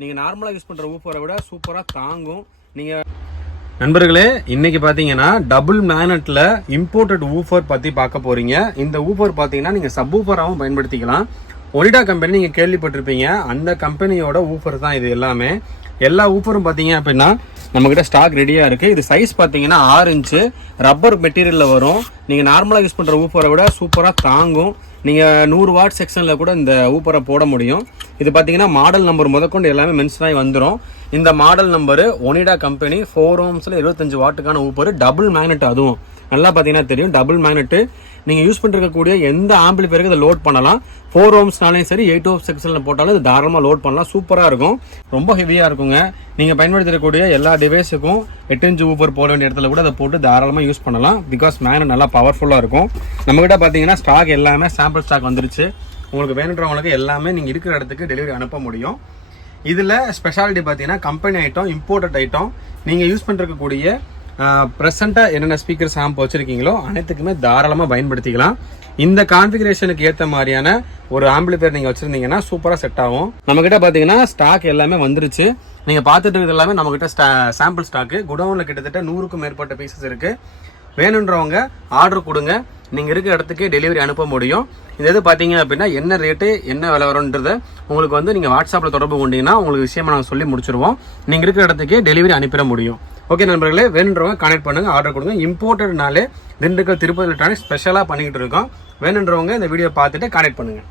நீங்கள் நார்மலாக யூஸ் பண்ணுற ஊஃபரை விட சூப்பராக தாங்கும். நீங்கள் நண்பர்களே, இன்னைக்கு பார்த்தீங்கன்னா டபுள் மேக்னெட்டில் இம்போர்ட்டட் ஊஃபர் பற்றி பார்க்க போகிறீங்க. இந்த ஊஃபர் பார்த்தீங்கன்னா நீங்கள் சப் ஊஃபராகவும் பயன்படுத்திக்கலாம். ஒனிடா கம்பெனி நீங்கள் கேள்விப்பட்டிருப்பீங்க. அந்த கம்பெனியோட ஊஃபர் தான் இது எல்லாமே. எல்லா ஊஃபரும் பார்த்தீங்க அப்படின்னா நம்மக்கிட்ட ஸ்டாக் ரெடியாக இருக்குது. இது சைஸ் பார்த்தீங்கன்னா 6 இன்ச்சு ரப்பர் மெட்டீரியலில் வரும். நீங்கள் நார்மலாக யூஸ் பண்ணுற ஊஃபரை விட சூப்பராக தாங்கும். நீங்கள் 100 வாட் செக்ஷனில் கூட இந்த ஊஃபரை போட முடியும். இது பார்த்தீங்கன்னா மாடல் நம்பர் முதற்கொண்டு எல்லாமே மென்ஷன் ஆகி வந்துடும். இந்த மாடல் நம்பரு ஒனிடா கம்பெனி 4 ohmஸில் 75 வாட்டுக்கான ஊஃபர், டபுள் மேக்னெட். அதுவும் நல்லா பார்த்தீங்கன்னா தெரியும், டபுள் மேக்னெட்டு. நீங்கள் யூஸ் பண்ணிருக்கக்கூடிய எந்த ஆம்பிளிஃபயருக்கு இதை லோட் பண்ணலாம். 4 ohmஸ்னாலையும் சரி 8 ohms செக்ஷனில் போட்டாலும் இது தாராளமாக லோட் பண்ணலாம். சூப்பராக இருக்கும், ரொம்ப ஹெவியாக இருக்குங்க. நீங்கள் பயன்படுத்தக்கூடிய எல்லா டிவைஸுக்கும் 8 inch ஊஃபர் போட வேண்டிய இடத்துல கூட அதை போட்டு தாராளமாக யூஸ் பண்ணலாம். பிகாஸ் மேக்னெட் நல்லா பவர்ஃபுல்லாக இருக்கும். நம்மகிட்ட பார்த்தீங்கன்னா ஸ்டாக் எல்லாமே சாம்பிள் ஸ்டாக் வந்துருச்சு. உங்களுக்கு வேணுன்றவங்களுக்கு எல்லாமே நீங்கள் இருக்கிற இடத்துக்கு டெலிவரி அனுப்ப முடியும். இதில் ஸ்பெஷாலிட்டி பார்த்தீங்கன்னா கம்பெனி ஐட்டம், இம்போர்ட்டட் ஐட்டம், நீங்கள் யூஸ் பண்ணிருக்கக்கூடிய ப்ரெசென்ட்டாக என்னென்ன ஸ்பீக்கர் ஆம்ப் வச்சுருக்கீங்களோ அனைத்துக்குமே தாராளமாக பயன்படுத்திக்கலாம். இந்த கான்ஃபிகரேஷனுக்கு ஏற்ற மாதிரியான ஒரு ஆம்பிளிஃபயர் நீங்கள் வச்சுருந்தீங்கன்னா சூப்பராக செட் ஆகும். நம்மக்கிட்ட பார்த்தீங்கன்னா ஸ்டாக் எல்லாமே வந்துருச்சு. நீங்கள் பார்த்துட்டு இருக்கிறது எல்லாமே நம்மக்கிட்ட சாம்பிள் ஸ்டாக்கு. குடவுனில் கிட்டத்தட்ட 100க்கும் மேற்பட்ட பீசஸ் இருக்குது. வேணுன்றவங்க ஆர்டர் கொடுங்க, நீங்கள் இருக்கிற இடத்துக்கே டெலிவரி அனுப்ப முடியும். இந்த இது பார்த்தீங்க அப்படின்னா என்ன ரேட்டு என்ன விலை வரும்ன்றதை உங்களுக்கு நீங்கள் வாட்ஸ்அப்பில் தொடர்பு கொண்டீங்கன்னா உங்களுக்கு விஷயமா நாங்கள் சொல்லி முடிச்சிருவோம். நீங்கள் இருக்கிற இடத்துக்கே டெலிவரி அனுப்பிட முடியும். ஓகே நண்பர்களே, வேணுன்றவங்க கான்டெக்ட் பண்ணுங்கள், ஆர்டர் கொடுங்க. இம்போர்ட்டட்னாலே திண்டுக்கல் திருப்பதி எலக்ட்ரானிக்ஸ் ஸ்பெஷலாக பண்ணிக்கிட்டு இருக்கோம். வேணுன்றவங்க இந்த வீடியோ பார்த்துட்டு கான்டெக்ட் பண்ணுங்கள்.